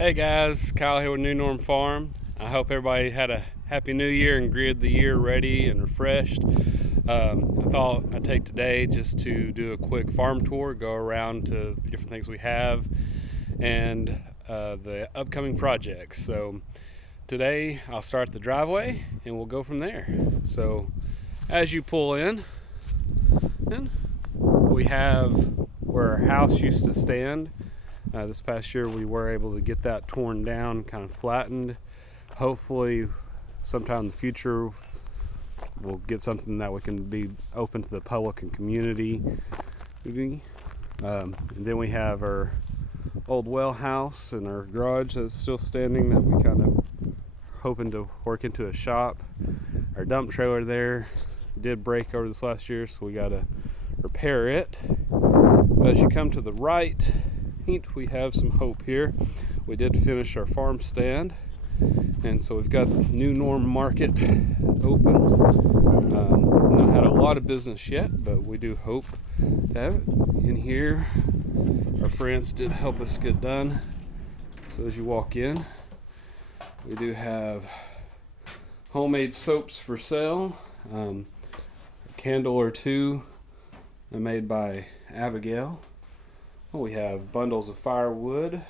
Hey guys, Kyle here with New Norm Farm. I hope everybody had a happy new year and greeted the year ready and refreshed. I thought I'd take today just to do a quick farm tour, go around to the different things we have and the upcoming projects. So today I'll start the driveway and we'll go from there. So as you pull in, we have where our house used to stand. This past year we were able to get that torn down, kind of flattened. Hopefully sometime in the future we'll get something that we can be open to the public and community. And then we have our old well house and our garage that's still standing that we kind of hoping to work into a shop. Our dump trailer there did break over this last year, so we got to repair it. But as you come to the right, we have some hope here. We did finish our farm stand, and so we've got the New Norm Market open. Not had a lot of business yet, but we do hope to have it. In here, our friends did help us get done. So as you walk in, we do have homemade soaps for sale. A candle or two made by Abigail. We have bundles of firewood.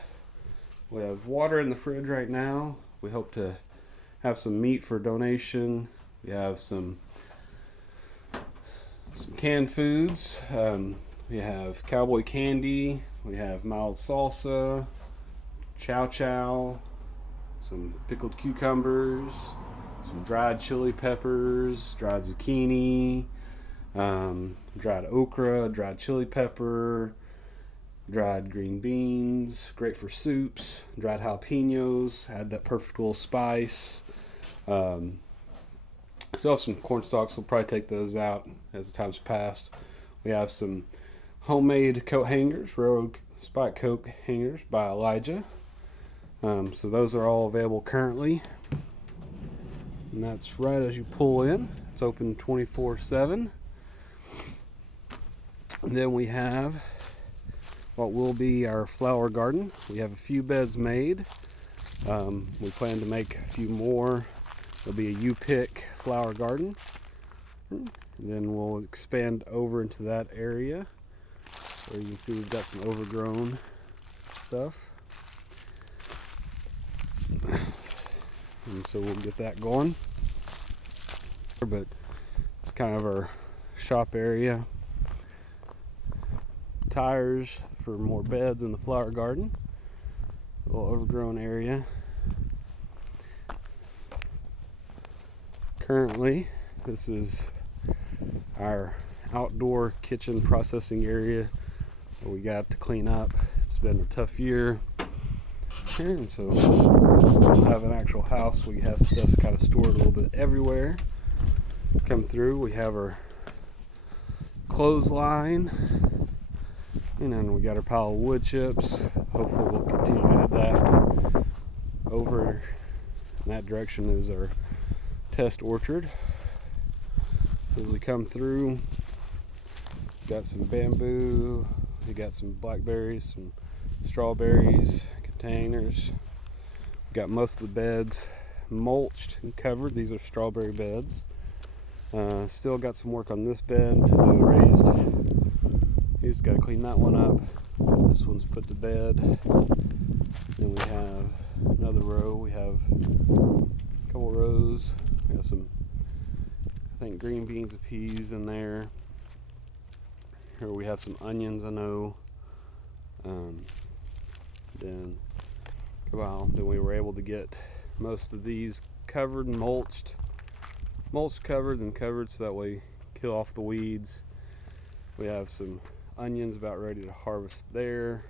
We have water in the fridge right now. We hope to have some meat for donation. We have some canned foods. We have cowboy candy. We have mild salsa, chow chow, some pickled cucumbers, some dried chili peppers, dried zucchini, dried okra, dried chili pepper, dried green beans, great for soups, dried jalapenos, add that perfect little spice. Still have some corn stalks, we'll probably take those out as the time's passed. We have some homemade coat hangers, railroad spike coat hangers by Elijah. So those are all available currently. And that's right as you pull in. It's open 24/7. And then we have what will be our flower garden. We have a few beds made. We plan to make a few more. There'll be a U-pick flower garden. And then we'll expand over into that area where you can see we've got some overgrown stuff. And so we'll get that going. But it's kind of our shop area. Tires for more beds in the flower garden. A little overgrown area. Currently, this is our outdoor kitchen processing area that we got to clean up. It's been a tough year. And so we'll have an actual house. We have stuff kind of stored a little bit everywhere. Come through, we have our clothesline. And then we got our pile of wood chips. Hopefully we'll continue to add that. Over in that direction is our test orchard. As we come through, got some bamboo, we got some blackberries, some strawberries, containers. We got most of the beds mulched and covered. These are strawberry beds. Still got some work on this bed to do raised. You just got to clean that one up. This one's put to bed. Then we have another row. We have a couple rows. We got some, I think, green beans and peas in there. Here we have some onions, I know. Then we were able to get most of these covered and mulched covered and covered, so that way kill off the weeds. We have some onions about ready to harvest there.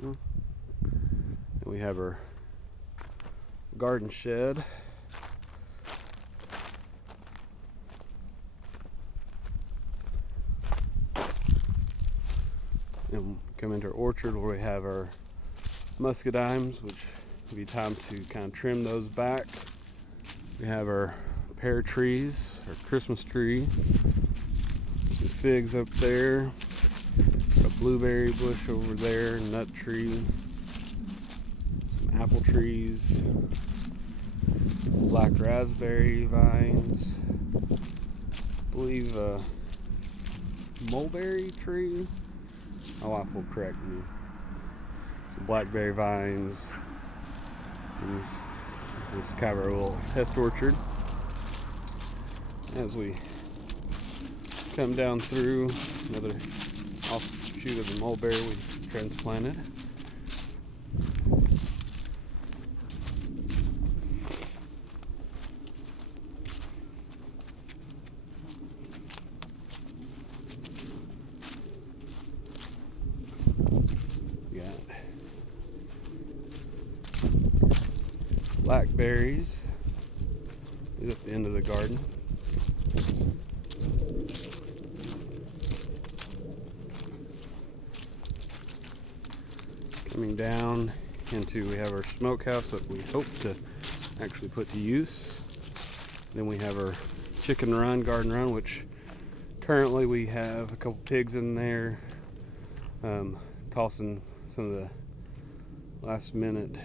And we have our garden shed. And come into our orchard where we have our muscadimes, which will be time to kind of trim those back. We have our pear trees, our Christmas tree, some figs up there, a blueberry bush over there, nut tree, some apple trees, black raspberry vines, I believe a mulberry tree. My wife will correct me. Some blackberry vines. And this is kind of our little pest orchard. As we come down through, another offshoot of the mulberry we transplanted. We got blackberries at the end of the garden. Coming down into, we have our smokehouse that we hope to actually put to use. Then we have our chicken run, garden run, which currently we have a couple pigs in there, tossing some of the last minute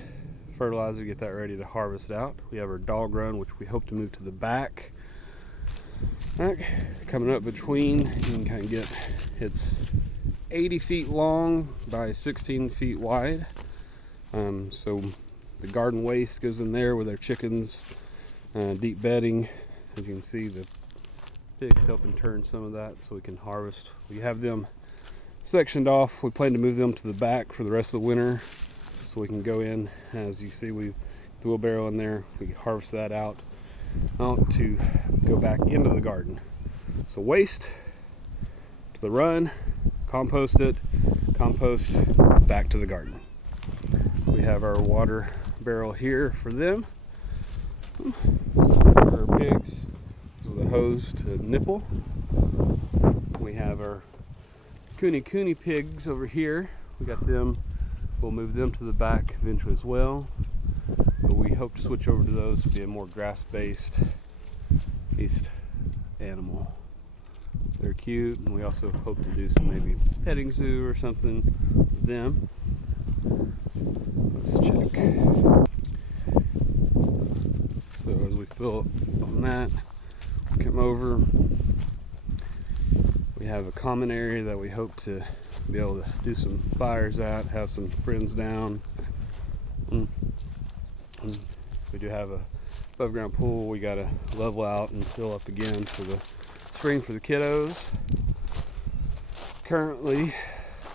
fertilizer to get that ready to harvest out. We have our dog run, which we hope to move to the back. Coming up between, you can kind of get, it's 80 feet long by 16 feet wide. So the garden waste goes in there with our chickens, deep bedding. As you can see, the pigs helping turn some of that so we can harvest. We have them sectioned off. We plan to move them to the back for the rest of the winter so we can go in. As you see, we the wheelbarrow in there, we harvest that out to go back into the garden. So waste to the run, compost it, compost back to the garden. We have our water barrel here for them, for our pigs, with a hose to nipple. We have our cooney pigs over here. We got them. We'll move them to the back eventually as well, but we hope to switch over to those to be a more grass-based animal. They're cute, and we also hope to do some maybe petting zoo or something with them. Let's check. So as we fill up on that, we come over. We have a common area that we hope to be able to do some fires at, have some friends down. We do have a above ground pool we got to level out and fill up again for the spring for the kiddos. Currently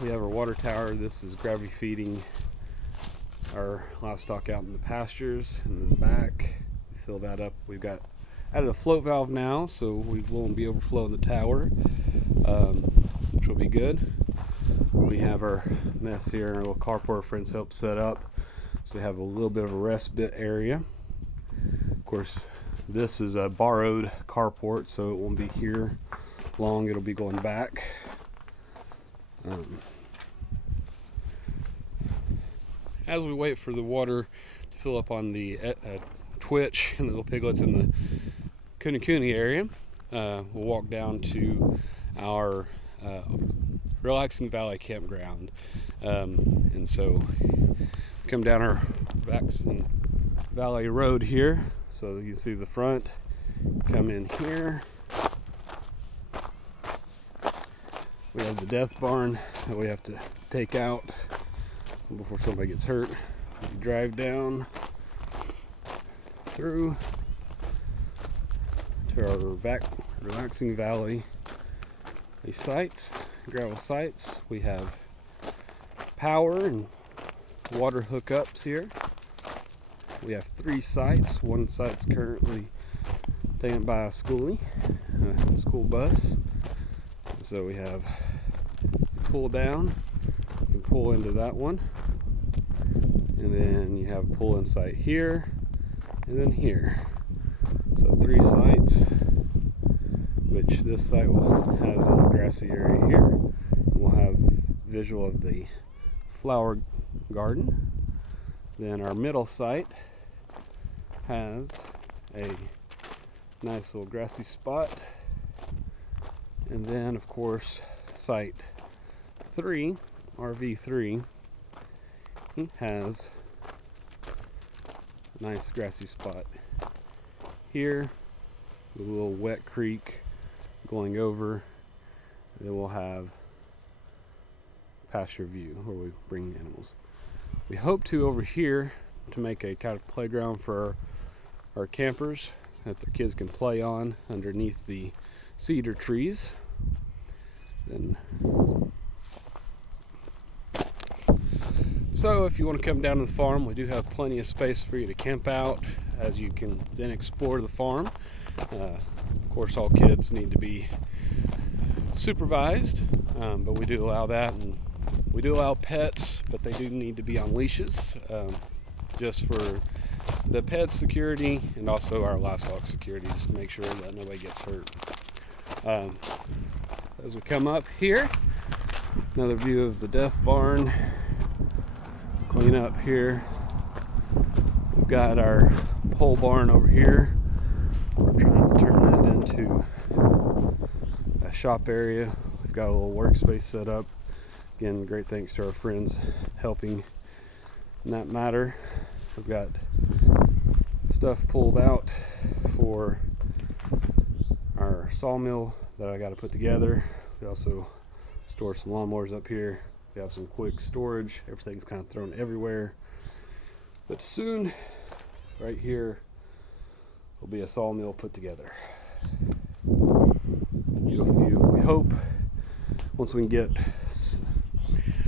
we have our water tower. This is gravity feeding our livestock out in the pastures in the back. We fill that up. We've got added a float valve now, so we won't be overflowing the tower, which will be good. We have our mess here, our little carport our friends helped set up, so we have a little bit of a respite area. Of course, this is a borrowed carport, so it won't be here long. It'll be going back. As we wait for the water to fill up on the Twitch and the little piglets in the Cooney area, we'll walk down to our Relaxing Valley campground. And so come down our Relaxing Valley Road here, so you can see the front. Come in here. We have the death barn that we have to take out before somebody gets hurt. We drive down through to our Relaxing Valley sites, gravel sites. We have power and water hookups here. We have 3 sites. One site's currently taken by a school bus. So we have pull down, you can pull into that one, and then you have a pull in site here, and then here. So 3 sites, which this site has a little grassy area here. We'll have visual of the flower garden. Then our middle site has a nice little grassy spot, and then of course site 3, RV3, he has a nice grassy spot here, a little wet creek going over. Then we'll have pasture view where we bring animals. We hope to over here to make a kind of playground for our campers that the kids can play on underneath the cedar trees. Then, so if you want to come down to the farm, we do have plenty of space for you to camp out as you can then explore the farm. Of course, all kids need to be supervised, but we do allow that, and we do allow pets, but they do need to be on leashes, just for the pet security and also our livestock security, just to make sure that nobody gets hurt. As we come up here, another view of the death barn. Clean up here. We've got our pole barn over here. We're trying to turn that into a shop area. We've got a little workspace set up. Again, great thanks to our friends helping in that matter. We've got stuff pulled out for our sawmill that I got to put together. We also store some lawnmowers up here. We have some quick storage. Everything's kind of thrown everywhere. But soon, right here, will be a sawmill put together. Beautiful view. We hope once we can get,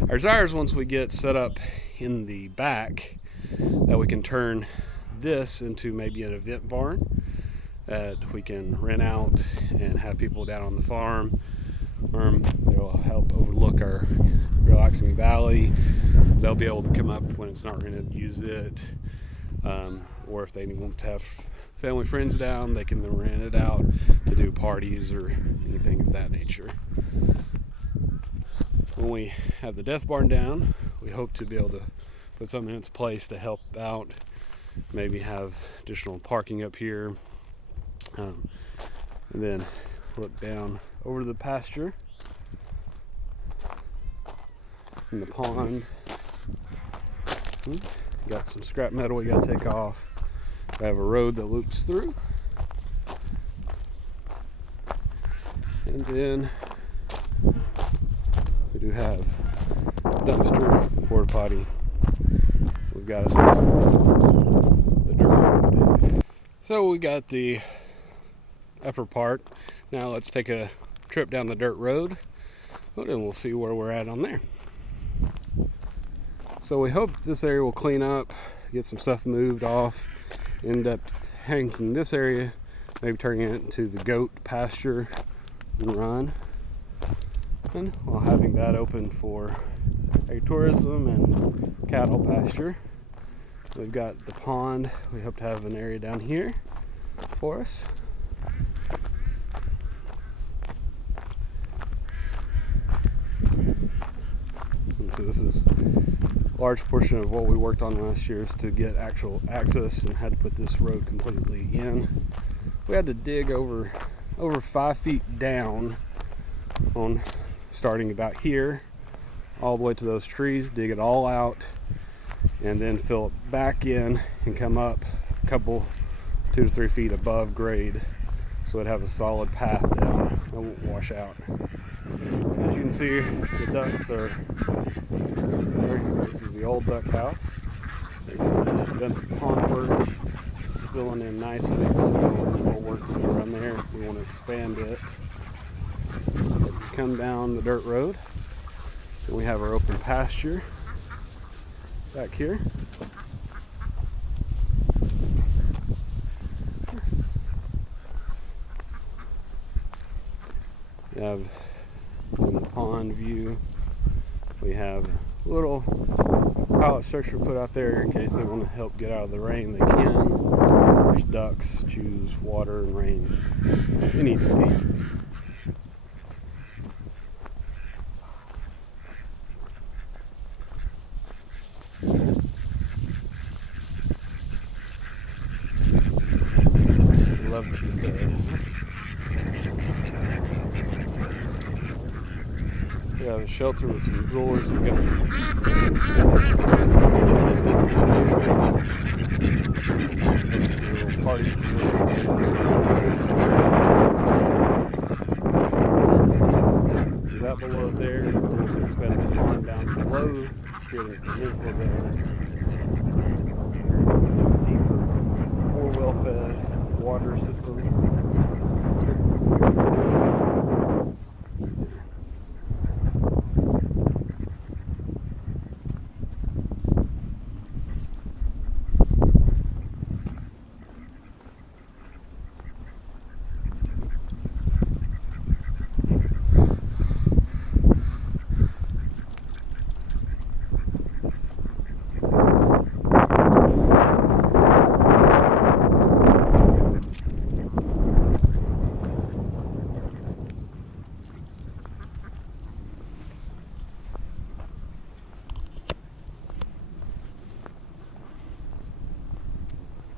our desire is once we get set up in the back, that we can turn this into maybe an event barn that we can rent out and have people down on the farm. It will help overlook our relaxing valley. They'll be able to come up when it's not rented, use it, or if they want to have family friends down, they can then rent it out to do parties or anything of that nature. When we have the death barn down, we hope to be able to put something in its place to help out, maybe have additional parking up here, and then look down over the pasture and the pond. Got some scrap metal we got to take off. We have a road that loops through, and then we do have dumpster, porta potty. We've got the dirt road. So we got the upper part. Now let's take a trip down the dirt road, and we'll see where we're at on there. So we hope this area will clean up, get some stuff moved off, end up hanging this area, maybe turning it into the goat pasture and run, and while having that open for agritourism and cattle pasture. We've got the pond. We hope to have an area down here for us. And so this is a large portion of what we worked on last year, is to get actual access, and had to put this road completely in. We had to dig over 5 feet down, on starting about here all the way to those trees, dig it all out, and then fill it back in and come up a couple 2 to 3 feet above grade, so it'd have a solid path down. It won't wash out. As you can see, the ducks are there. This is the old duck house. They've done some pond work. It's filling in nicely. More work to do around there. We want to expand it. Come down the dirt road, and we have our open pasture back here. We have the pond view. We have a little pallet structure put out there in case they want to help get out of the rain. They can. Of course, ducks choose water and rain any day. Love the We have a shelter with some drawers. We got a party. See that below there? We'll expand the pond down below, creating a peninsula there. Deeper, more well-fed water system.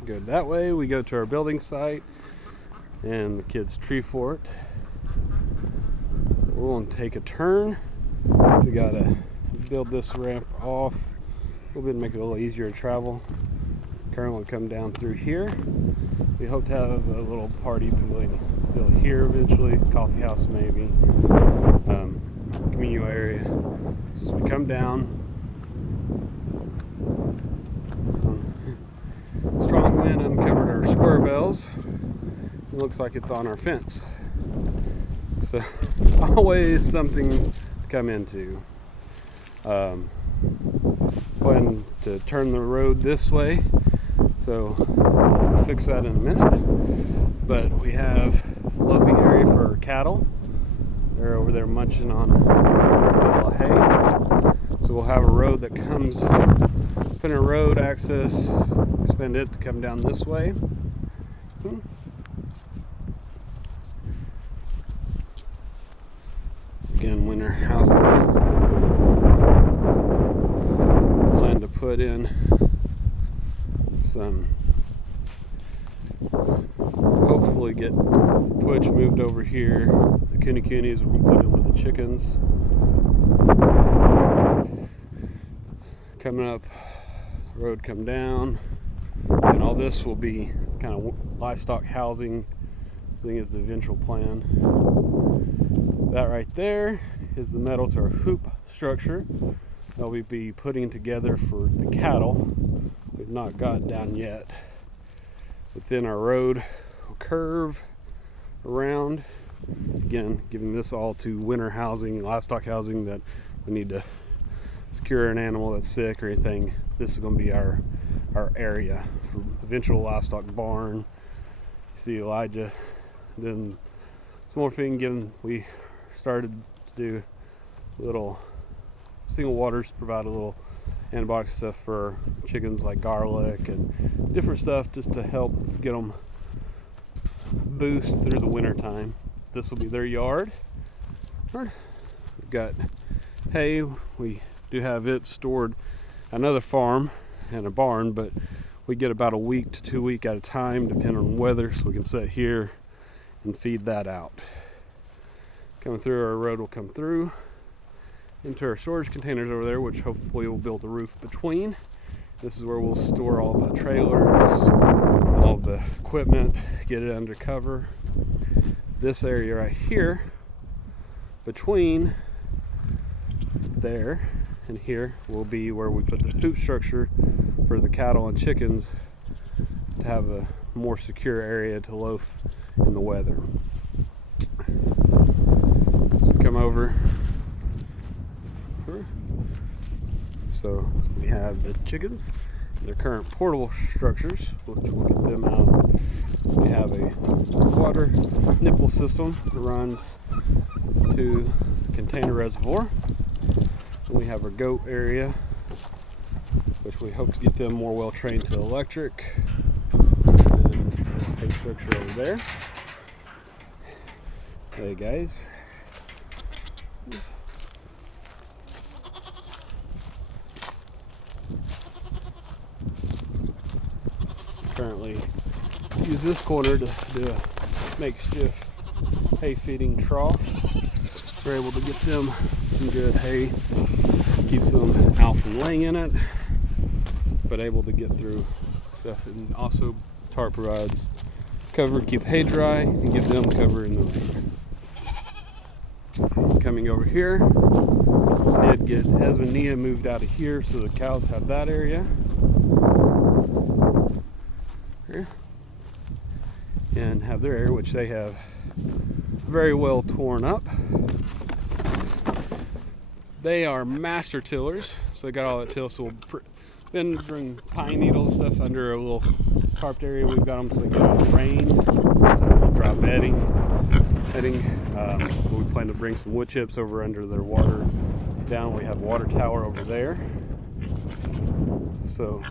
Go that way, we go to our building site and the kids' tree fort. We're going to take a turn. We got to build this ramp off a little bit and make it a little easier to travel. Currently, come down through here. We hope to have a little party pavilion built here eventually, coffee house maybe, communal area. So as we come down, strong wind uncovered our square bells. It looks like it's on our fence. So always something to come into. Plan to turn the road this way, so we'll fix that in a minute. But we have a loafing area for cattle. They're over there munching on a bale of hay. So we'll have a road that comes, put in a road access, expand it to come down this way. Again, winter housing. Plan to put in some, hopefully get Twitch moved over here. The kunikinis we're going to put in with the chickens. Coming up, road come down, and all this will be kind of livestock housing. I think is the eventual plan. That right there is the metal to our hoop structure that we'll be putting together for the cattle. We've not got down yet. Within our road will curve around, again giving this all to winter housing, livestock housing that we need to secure an animal that's sick or anything. This is going to be our area for eventual livestock barn. You see Elijah. Then some more feeding. Given we started to do little single waters, provide a little antibiotic stuff for chickens like garlic and different stuff just to help get them boost through the winter time. This will be their yard. We've got hay. We do have it stored another farm and a barn, but we get about a week to 2 weeks at a time depending on weather, so we can sit here and feed that out. Coming through, our road will come through into our storage containers over there, which hopefully we'll build a roof between. This is where we'll store all of the trailers, all of the equipment, get it under cover. This area right here between there and here will be where we put the hoop structure for the cattle and chickens to have a more secure area to loaf in the weather. So come over. So we have the chickens, their current portable structures, which we'll get them out. We have a water nipple system that runs to the container reservoir. And we have our goat area, which we hope to get them more well trained to electric. And hay structure over there. Hey guys. Currently use this corner to do a makeshift hay feeding trough. we're able to get them some good hay, keeps them out from laying in it, but able to get through stuff. And also tarp provides cover to keep hay dry and give them cover in the rain. Coming over here, did get Esmond and Nia moved out of here so the cows have that area here and have their area, which they have very well torn up. They are master tillers, so they got all that till. So we'll then bring pine needles stuff under a little tarped area. We've got them so they get out of the rain, so dry bedding. We plan to bring some wood chips over under their water down. We have a water tower over there, so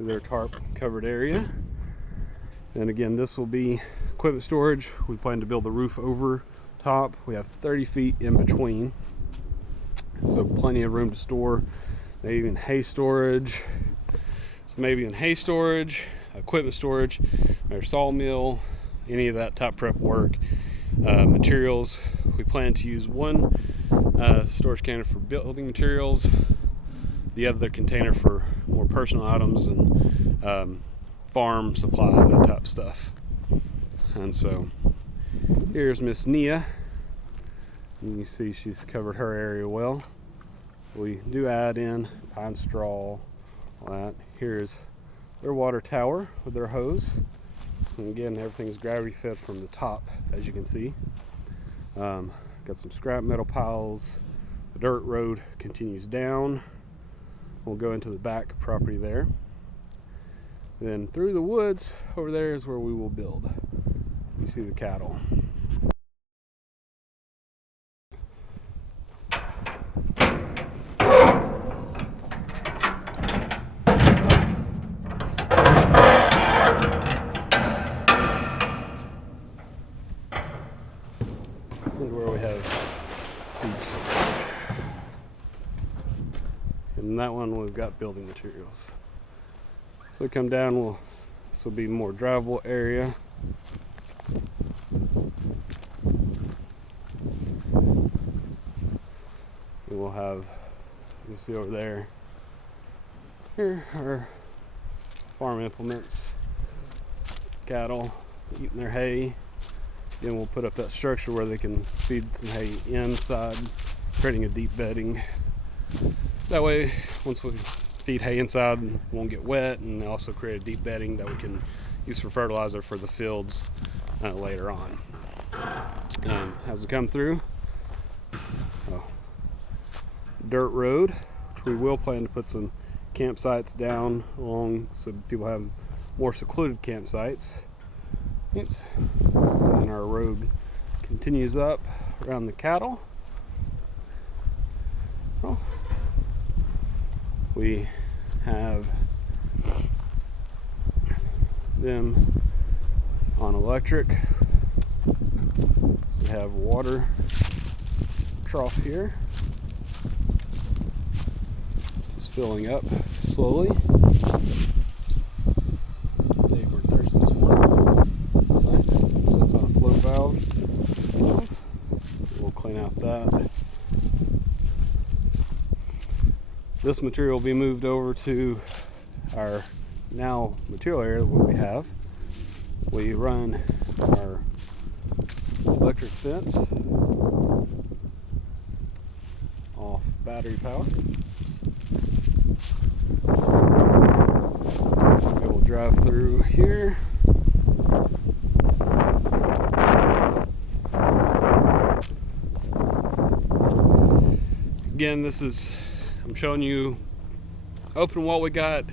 their tarp covered area. And again, this will be equipment storage. We plan to build the roof over top. We have 30 feet in between, so plenty of room to store. Maybe even hay storage. So maybe in hay storage, equipment storage, or sawmill, any of that top prep work. Materials, we plan to use one storage container for building materials, the other container for more personal items and farm supplies, that type of stuff. And so here's Miss Nia. And you see she's covered her area well. We do add in pine straw, all that. Here's their water tower with their hose. And again, everything's gravity fed from the top, as you can see. Got some scrap metal piles. The dirt road continues down. We'll go into the back property there. Then through the woods over there is where we will build. You see the cattle. Where we have these. And that one we've got building materials. So we come down, this will be more drivable area. And we'll have, you see over there, here are farm implements, cattle eating their hay. Then we'll put up that structure where they can feed some hay inside, creating a deep bedding. That way, once we feed hay inside, it won't get wet, and also create a deep bedding that we can use for fertilizer for the fields later on. As we come through, dirt road, which we will plan to put some campsites down along so people have more secluded campsites. And our road continues up around the cattle. We have them on electric. We have water trough here, just filling up slowly. Clean out that. This material will be moved over to our now material area that we have. We run our electric fence off battery power. We will drive through here. Again, I'm showing you open what we got.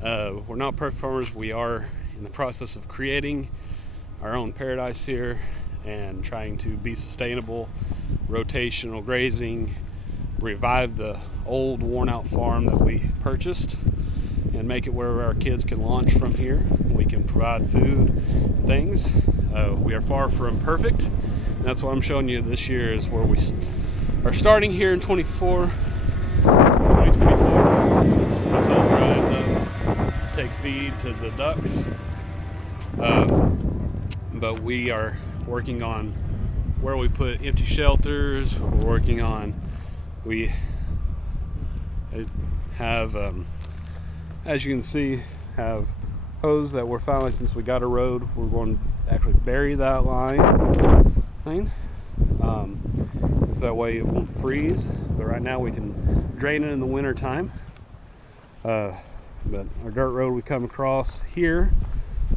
We're not perfect farmers. We are in the process of creating our own paradise here and trying to be sustainable, rotational grazing, revive the old worn out farm that we purchased and make it where our kids can launch from here. We can provide food and things. We are far from perfect. And that's what I'm showing you this year is where we are starting here in 2024. Let's all rise up, take feed to the ducks. But we are working on where we put empty shelters. We're working on, we have, as you can see, have hose that we're finally, since we got a road, we're going to actually bury that line. So that way it won't freeze. But right now we can drain it in the winter time. But our dirt road we come across here,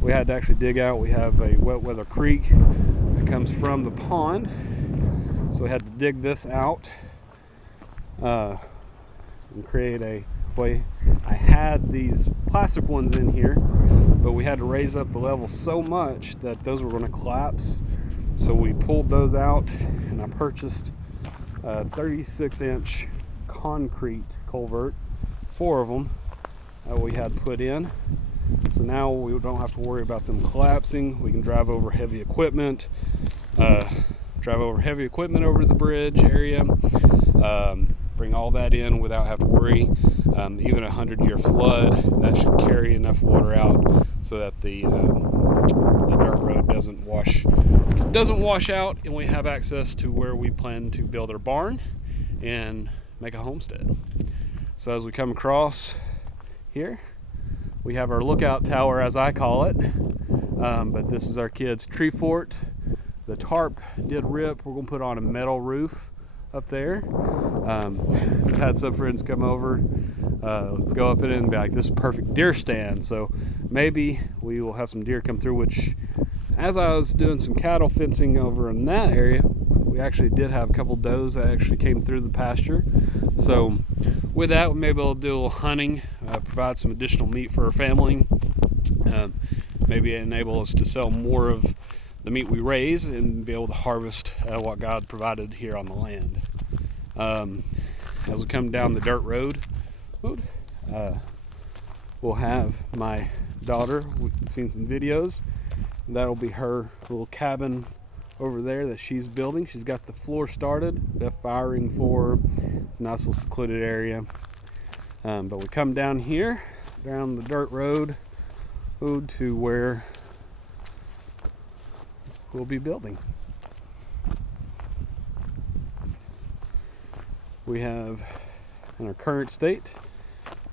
we had to actually dig out. We have a wet weather creek that comes from the pond, so we had to dig this out and create a way. I had these plastic ones in here, but we had to raise up the level so much that those were going to collapse, so we pulled those out, and I purchased a 36-inch concrete culvert, 4 of them that we had put in. So now we don't have to worry about them collapsing. We can drive over heavy equipment, over the bridge area, bring all that in without having to worry. Even a 100-year flood, that should carry enough water out so that the dirt road doesn't wash out, and we have access to where we plan to build our barn and make a homestead. So as we come across here, we have our lookout tower, as I call it, but this is our kids' tree fort. The tarp did rip. We're gonna put on a metal roof up there. We've had some friends come over, go up in it and be like, this is a perfect deer stand. So maybe we will have some deer come through, which, as I was doing some cattle fencing over in that area, we actually did have a couple does that actually came through the pasture. So with that, we may be able to do a little hunting, provide some additional meat for our family, maybe enable us to sell more of the meat we raise and be able to harvest what God provided here on the land. As we come down the dirt road, we'll have my daughter. We've seen some videos. That'll be her little cabin over there that she's building. She's got the floor started, the firing for. It's a nice little secluded area. But we come down here, down the dirt road, to where we'll be building. We have, in our current state,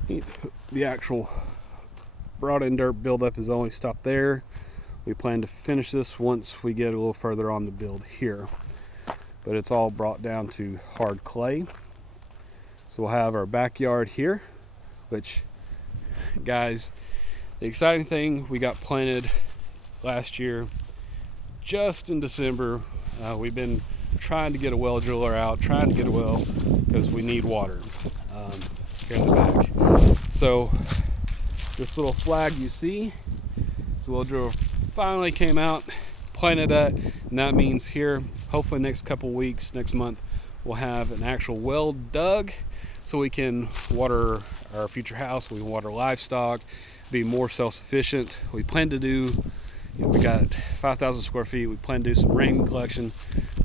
the actual brought in dirt buildup is only stopped there. We plan to finish this once we get a little further on the build here, but it's all brought down to hard clay. So we'll have our backyard here, which, guys, the exciting thing, we got planted last year just in December. We've been trying to get a well driller out, because we need water here in the back. So this little flag you see, this well driller finally came out, planted that, and that means here, hopefully next couple weeks, next month, we'll have an actual well dug so we can water our future house, we can water livestock, be more self-sufficient. We plan to do, we got 5,000 square feet. We plan to do some rain collection,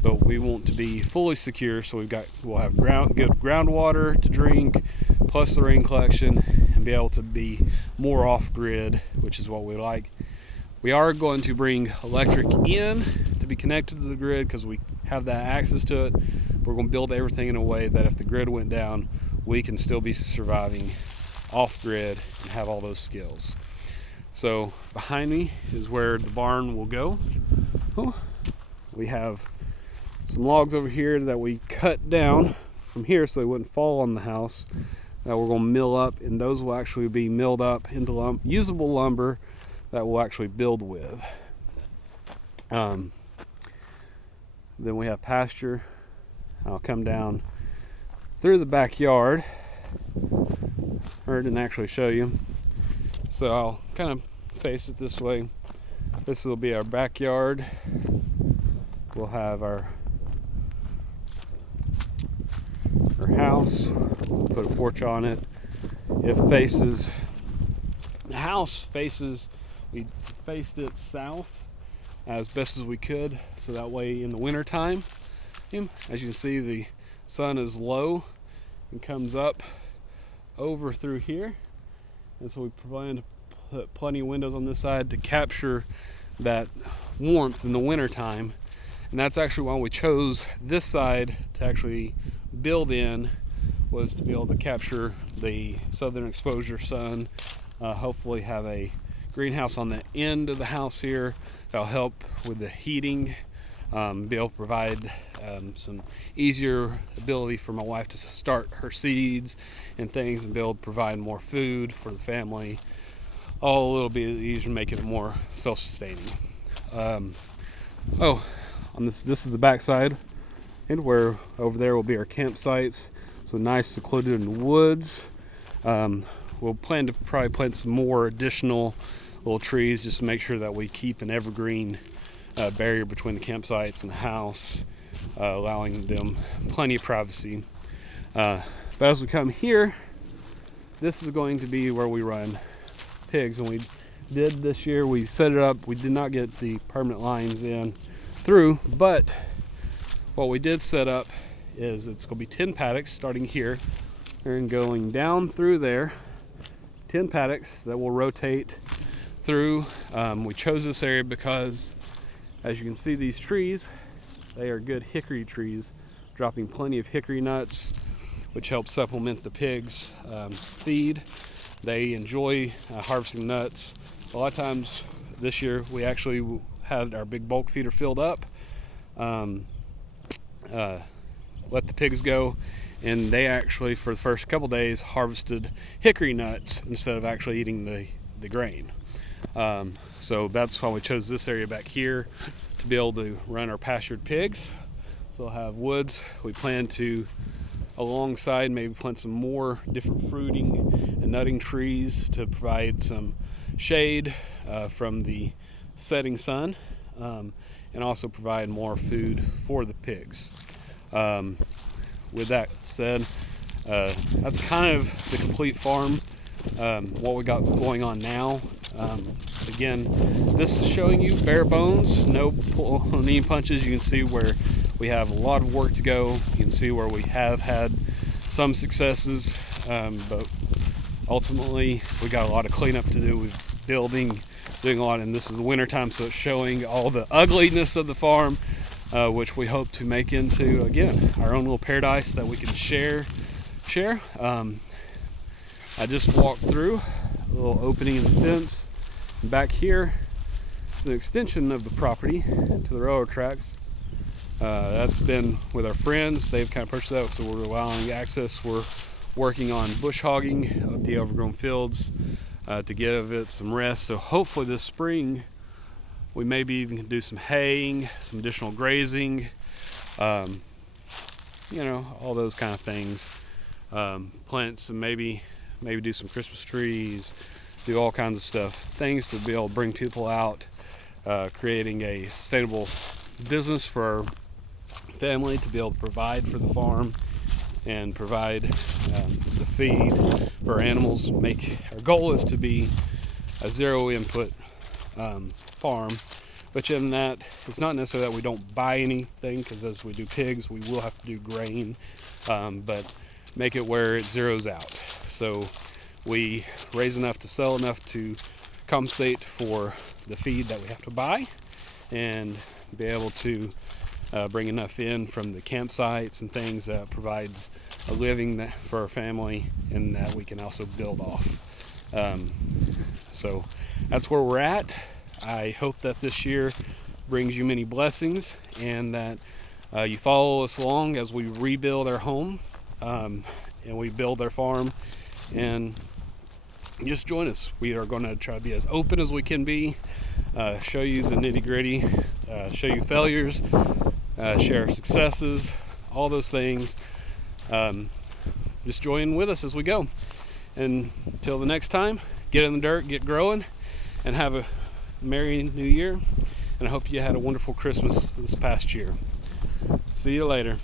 but we want to be fully secure. So we'll have good groundwater to drink, plus the rain collection, and be able to be more off-grid, which is what we like. We are going to bring electric in to be connected to the grid because we have that access to it. We're going to build everything in a way that if the grid went down, we can still be surviving off-grid and have all those skills. So behind me is where the barn will go. We have some logs over here that we cut down from here so they wouldn't fall on the house, that we're going to mill up, and those will actually be milled up into usable lumber that we'll actually build with. Then we have pasture. I'll come down through the backyard, or didn't actually show you. So I'll kind of face it this way. This will be our backyard. We'll have our house. We'll put a porch on it. The house faces, we faced it south as best as we could, so that way in the winter time, as you can see, the sun is low and comes up over through here, and so we plan to put plenty of windows on this side to capture that warmth in the winter time. And that's actually why we chose this side to actually build in, was to be able to capture the southern exposure sun. Hopefully have a greenhouse on the end of the house here that'll help with the heating, be able to provide some easier ability for my wife to start her seeds and things, and be able to provide more food for the family, all a little bit easier, making it more self-sustaining. This is the back side, and where over there will be our campsites. So nice, secluded in the woods. We'll plan to probably plant some more additional little trees just to make sure that we keep an evergreen barrier between the campsites and the house, allowing them plenty of privacy. But as we come here, this is going to be where we run pigs. And we did this year, we set it up. We did not get the permanent lines in through, but what we did set up is it's going to be 10 paddocks starting here and going down through there. 10 paddocks that will rotate through. We chose this area because, as you can see, these trees, they are good hickory trees, dropping plenty of hickory nuts, which helps supplement the pigs' feed. They enjoy harvesting nuts. A lot of times this year we actually had our big bulk feeder filled up, let the pigs go, and they actually, for the first couple days, harvested hickory nuts instead of actually eating the grain. So that's why we chose this area back here to be able to run our pastured pigs. So we'll have woods. We plan to, alongside, maybe plant some more different fruiting and nutting trees to provide some shade from the setting sun, and also provide more food for the pigs. With that said, that's kind of the complete farm, what we got going on now. Again, this is showing you bare bones, no pulling punches. You can see where we have a lot of work to go. You can see where we have had some successes, but ultimately we got a lot of cleanup to do with building, doing a lot, and this is the winter time, so it's showing all the ugliness of the farm, which we hope to make into, again, our own little paradise that we can share. I just walked through a little opening in the fence. And back here is an extension of the property to the railroad tracks. That's been with our friends. They've kind of purchased that, so we're allowing access. We're working on bush hogging of the overgrown fields to give it some rest. So hopefully this spring we maybe even can do some haying, some additional grazing, all those kind of things. Plant some, maybe do some Christmas trees, do all kinds of stuff, things to be able to bring people out, creating a sustainable business for our family, to be able to provide for the farm and provide the feed for our animals. Our goal is to be a zero input farm, which in that it's not necessarily that we don't buy anything, because as we do pigs we will have to do grain, but make it where it zeroes out. So we raise enough to sell enough to compensate for the feed that we have to buy, and be able to bring enough in from the campsites and things that provides a living for our family, and that we can also build off. So that's where we're at. I hope that this year brings you many blessings, and that you follow us along as we rebuild our home, and we build our farm, and just join us. We are going to try to be as open as we can be, show you the nitty-gritty, show you failures, share successes, all those things. Just join with us as we go. And until the next time, get in the dirt, get growing, and have a Merry New Year. And I hope you had a wonderful Christmas this past year. See you later.